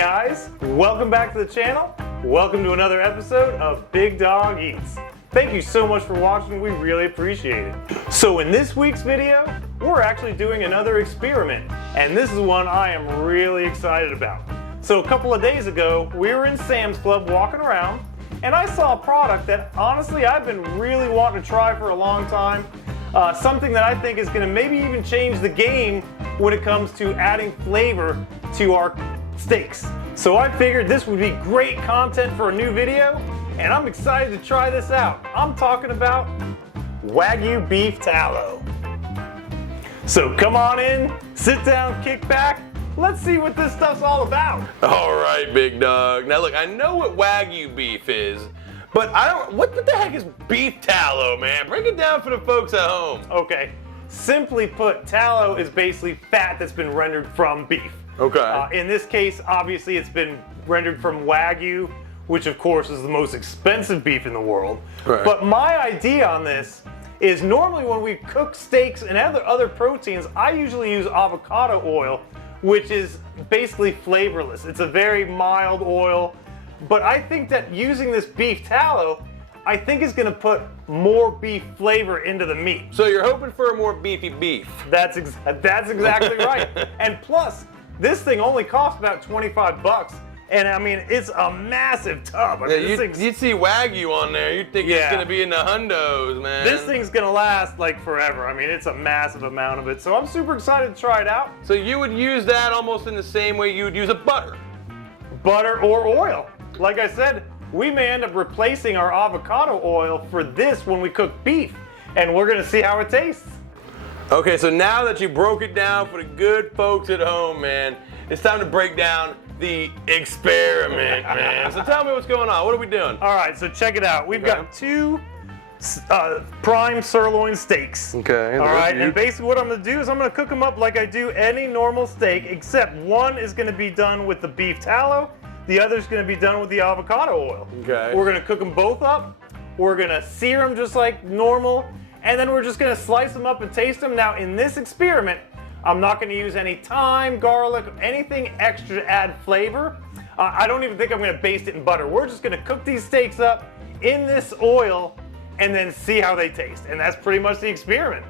guys, welcome back to the channel. Welcome to another episode of Big Dog Eats. Thank you so much for watching, we really appreciate it. So in this week's video, we're actually doing another experiment, and this is one I am really excited about. So a couple of days ago, we were in Sam's Club walking around, and I saw a product that honestly I've been really wanting to try for a long time. Something that I think is going to maybe even change the game when it comes to adding flavor to our steaks. So I figured this would be great content for a new video, and I'm excited to try this out. I'm talking about Wagyu Beef Tallow. So come on in, sit down, kick back. Let's see what this stuff's all about. All right, big dog. Now look, I know what Wagyu beef is, but I don't, what the heck is beef tallow, man? Break it down for the folks at home. Okay, simply put, tallow is basically fat that's been rendered from beef. Okay. In this case, obviously it's been rendered from Wagyu, which of course is the most expensive beef in the world. Right. But my idea on this is normally when we cook steaks and other proteins, I usually use avocado oil, which is basically flavorless. It's a very mild oil. But I think that using this beef tallow, I think is gonna put more beef flavor into the meat. So you're hoping for a more beefy beef. That's exactly right. And plus, this thing only costs about 25 bucks. And I mean, it's a massive tub. I mean, You'd see Wagyu on there, you'd think it's gonna be in the hundos, man. This thing's gonna last like forever. I mean, it's a massive amount of it. So I'm super excited to try it out. So you would use that almost in the same way you would use a butter. Butter or oil. Like I said, we may end up replacing our avocado oil for this when we cook beef, and we're gonna see how it tastes. Okay, so now that you broke it down for the good folks at home, man, it's time to break down the experiment, man. So tell me what's going on. What are we doing? All right, so check it out. We've got two prime sirloin steaks. Okay. All right, and basically what I'm gonna do is I'm gonna cook them up like I do any normal steak, except one is gonna be done with the beef tallow, the other's gonna be done with the avocado oil. Okay. We're gonna cook them both up, we're gonna sear them just like normal, and then we're just gonna slice them up and taste them. Now in this experiment, I'm not gonna use any thyme, garlic, anything extra to add flavor. I don't even think I'm gonna baste it in butter. We're just gonna cook these steaks up in this oil and then see how they taste. And that's pretty much the experiment.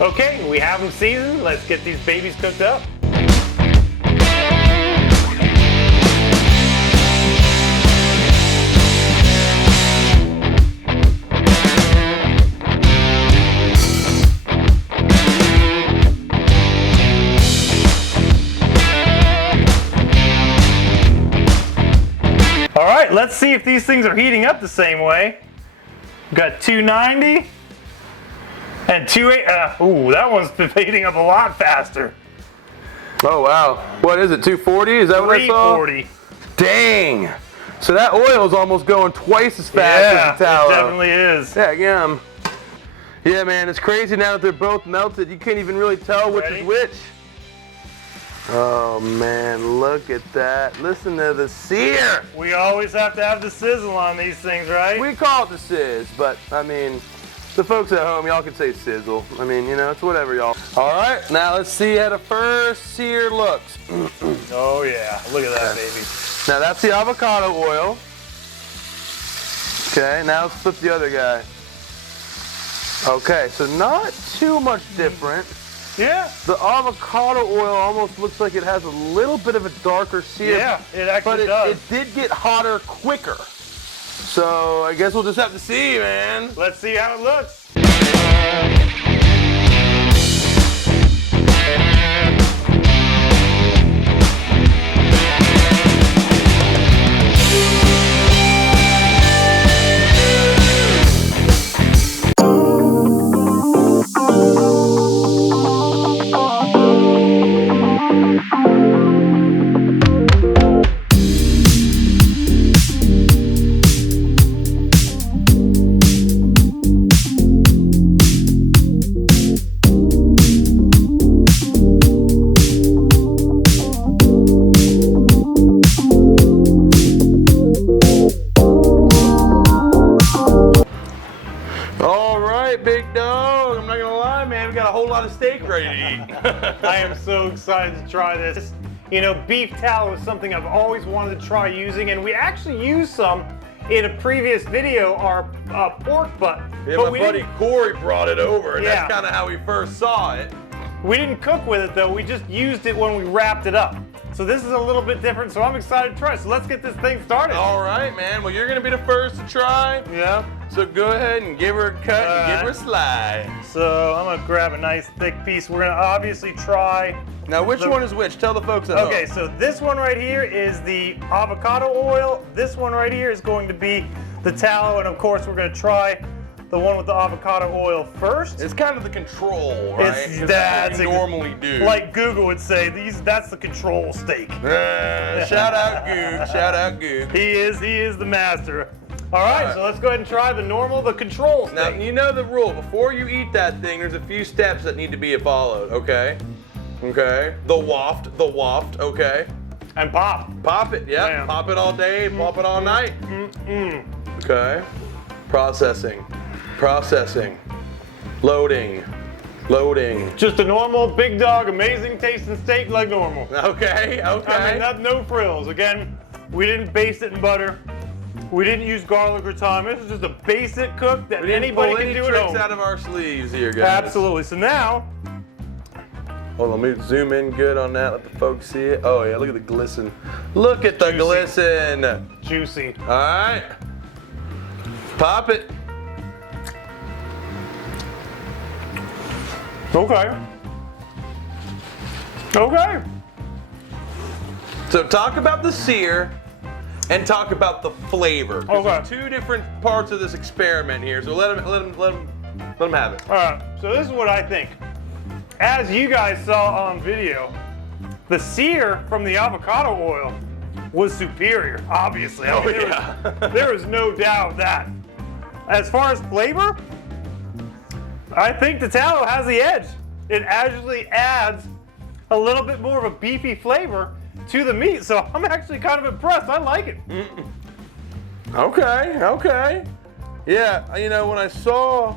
Okay, we have them seasoned. Let's get these babies cooked up. All right, let's see if these things are heating up the same way. We've got 290. And 280, ooh, that one's heating up a lot faster. Oh, wow. What is it, 240? Is that what I saw? 340. Dang. So that oil is almost going twice as fast as the tallow. It definitely is. Yeah, yeah, man, it's crazy now that they're both melted. You can't even really tell which is which. Oh, man, look at that. Listen to the sear. We always have to have the sizzle on these things, right? We call it the sizz, but, I mean, the folks at home, y'all can say sizzle. I mean, you know, it's whatever, y'all. All right, now let's see how the first sear looks. Oh, yeah. Look at that, baby. Now, that's the avocado oil. Okay, now let's flip the other guy. Okay, so not too much different. Yeah. The avocado oil almost looks like it has a little bit of a darker sear. Yeah, it actually does. But does. it did get hotter quicker. So I guess we'll just have to see, man. Let's see how it looks. right, big dog. I'm not gonna lie, man. We got a whole lot of steak ready to eat. I am so excited to try this. You know, beef tallow is something I've always wanted to try using, and we actually used some in a previous video, our pork butt. Yeah, but my buddy Corey brought it over, and Yeah. that's kind of how we first saw it. We didn't cook with it though, we just used it when we wrapped it up. So this is a little bit different, so I'm excited to try. So let's get this thing started. All right, man. Well, you're gonna be the first to try. Yeah. So go ahead and give her a cut and give her a slice. So I'm gonna grab a nice thick piece. We're gonna obviously try. Now, which one is which? Tell the folks at home. Okay, so this one right here is the avocado oil. This one right here is going to be the tallow, and of course we're gonna try the one with the avocado oil first. It's kind of the control, right? It's 'Cause that's what we normally do. Like Google would say, that's the control steak. Shout out Goog. Shout out Goog. He is the master. All right, so let's go ahead and try the control Now, steak. you know the rule. Before you eat that thing, there's a few steps that need to be followed, okay? Okay? The waft, okay? And pop. Pop it, yeah. Bam. Pop it all day, pop it all night. Okay? Processing. Loading. Just a normal big dog, amazing tasting steak like normal. Okay. I mean, no frills. Again, we didn't baste it in butter. We didn't use garlic or thyme. This is just a basic cook that We didn't anybody pull can any do at tricks home. out of our sleeves here, guys. Absolutely. So now, Hold on, let me zoom in good on that. Let the folks see it. Oh yeah, look at the glisten. Look at the glisten. juicy. All right. Pop it. Okay. Okay. So talk about the sear and talk about the flavor. 'Cause Okay. there's two different parts of this experiment here. So let them have it. All right. So this is what I think. As you guys saw on video, the sear from the avocado oil was superior, obviously. I mean, there is no doubt that. As far as flavor, I think the tallow has the edge. It actually adds a little bit more of a beefy flavor to the meat, so I'm actually kind of impressed. I like it. Okay. Yeah, you know, when I saw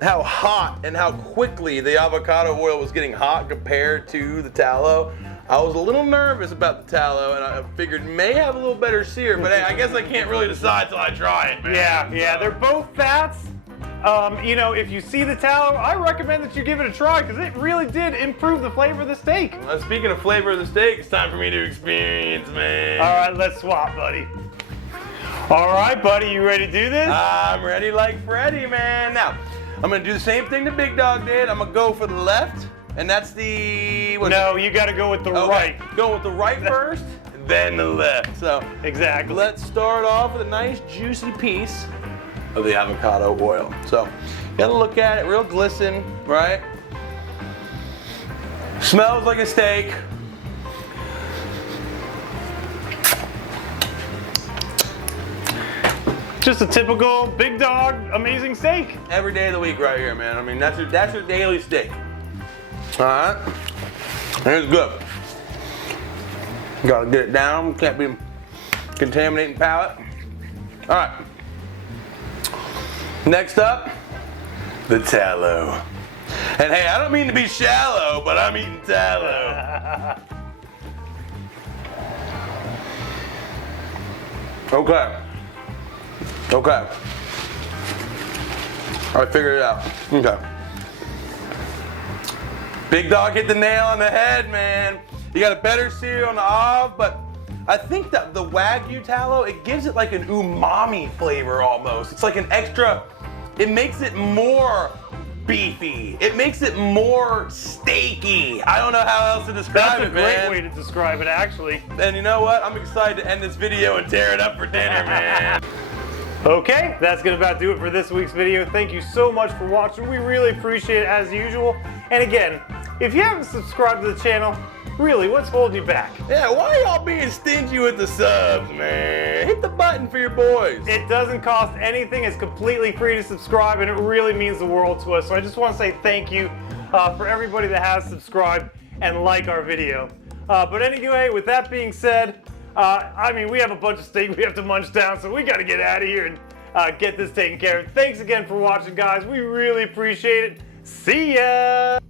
how hot and how quickly the avocado oil was getting hot compared to the tallow, I was a little nervous about the tallow, and I figured may have a little better sear, but hey, I guess I can't really decide till I try it, man. Yeah, they're both fats. You know, if you see the tallow, I recommend that you give it a try because it really did improve the flavor of the steak. Speaking of flavor of the steak, it's time for me to experience, man. All right, let's swap, buddy. All right, buddy, you ready to do this? I'm ready like Freddy, man. Now, I'm gonna do the same thing the big dog did. I'm gonna go for the left, and that's the... No, you got to go with the right. Go with the right first, then the left. So, Exactly. let's start off with a nice juicy piece of the avocado oil. So, you gotta look at it, real glisten, right? Smells like a steak. Just a typical big dog, amazing steak. Every day of the week right here, man. I mean, that's your daily steak. All right, here's good. Gotta get it down, can't be contaminating palate. All right. Next up, the tallow. And hey, I don't mean to be shallow, but I'm eating tallow. Okay. All right, figure it out. Okay. Big dog hit the nail on the head, man. You got a better sear on the Av, but I think that the Wagyu tallow, it gives it like an umami flavor almost. It's like an extra, it makes it more beefy. It makes it more steaky. I don't know how else to describe That's a it, great man. way to describe it, actually. And you know what? I'm excited to end this video and tear it up for dinner, man. Okay, that's gonna about do it for this week's video. Thank you so much for watching. We really appreciate it as usual. And again, if you haven't subscribed to the channel, really, what's holding you back? Yeah, why y'all being stingy with the subs, man? Hit the button for your boys. It doesn't cost anything. It's completely free to subscribe, and it really means the world to us. So I just want to say thank you for everybody that has subscribed and like our video. But anyway, with that being said, I mean, we have a bunch of steak we have to munch down, so we got to get out of here. And get this taken care of. Thanks again for watching, guys. We really appreciate it. See ya!